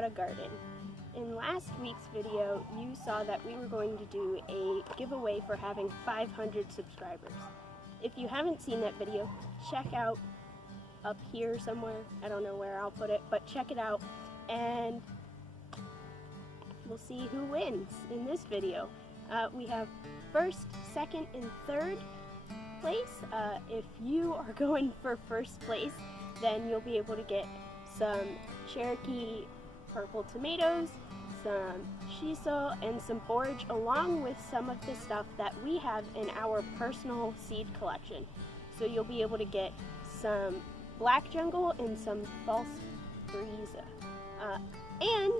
how to garden. In last week's video, you saw that we were going to do a giveaway for having 500 subscribers. If you haven't seen that video, check out up here somewhere. I don't know where I'll put it, but check it out and we'll see who wins in this video. We have first, second, and third place. If you are going for first place, then you'll be able to get some Cherokee purple tomatoes, some shiso, and some borage, along with some of the stuff that we have in our personal seed collection. So you'll be able to get some black jungle and some false frieza. And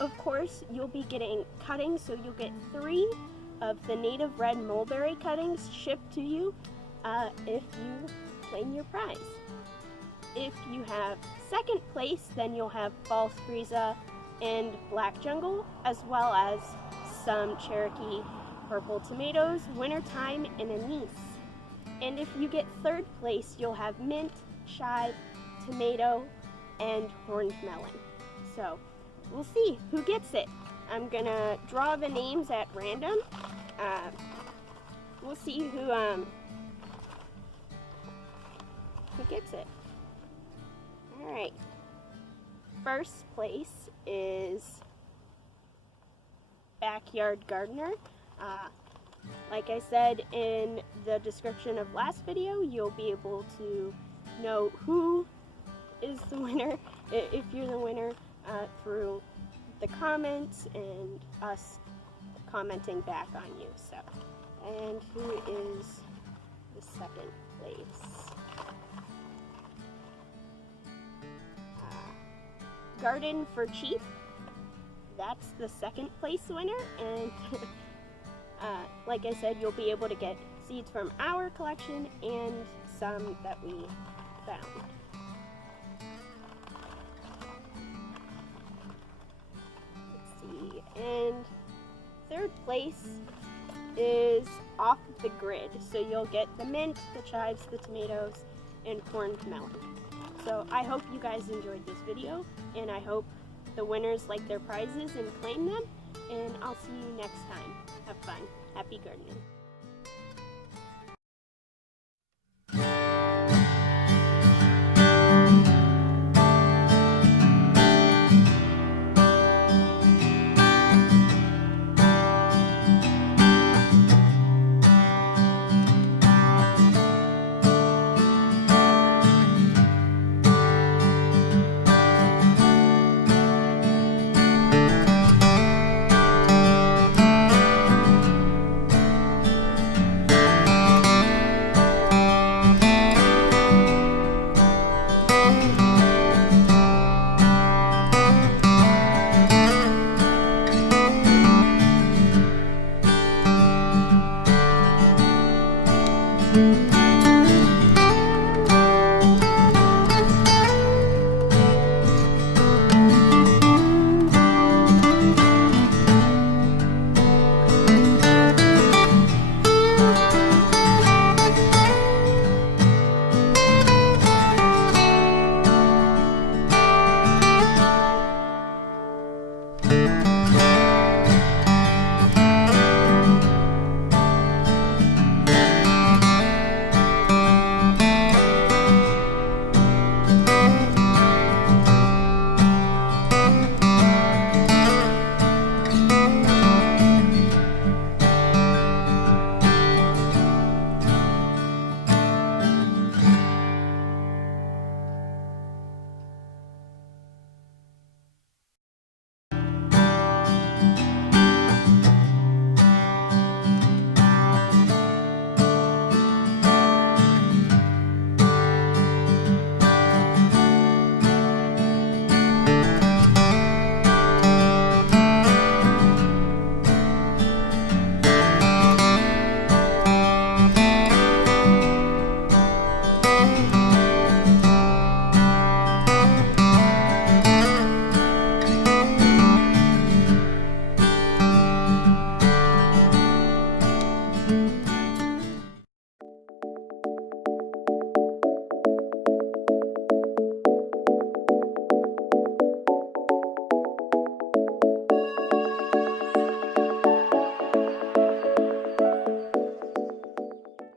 of course, you'll be getting cuttings, so you'll get 3 of the native red mulberry cuttings shipped to you if you claim your prize. If you have second place, then you'll have false frieza and black jungle, as well as some Cherokee purple tomatoes, wintertime, and anise. And if you get third place, you'll have mint, chive, tomato, and horned melon. So we'll see who gets it. I'm gonna draw the names at random. We'll see who gets it. All right. First place is Backyard Gardener. Like I said in the description of last video, you'll be able to know who is the winner, if you're the winner, through the comments and us commenting back on you. So, and who is the second place? Garden for Cheap. That's the second place winner, and like I said, you'll be able to get seeds from our collection and some that we found. Let's see, and third place is Off the Grid. So you'll get the mint, the chives, the tomatoes, and horned melon. So I hope you guys enjoyed this video, and I hope the winners like their prizes and claim them, and I'll see you next time. Have fun. Happy gardening.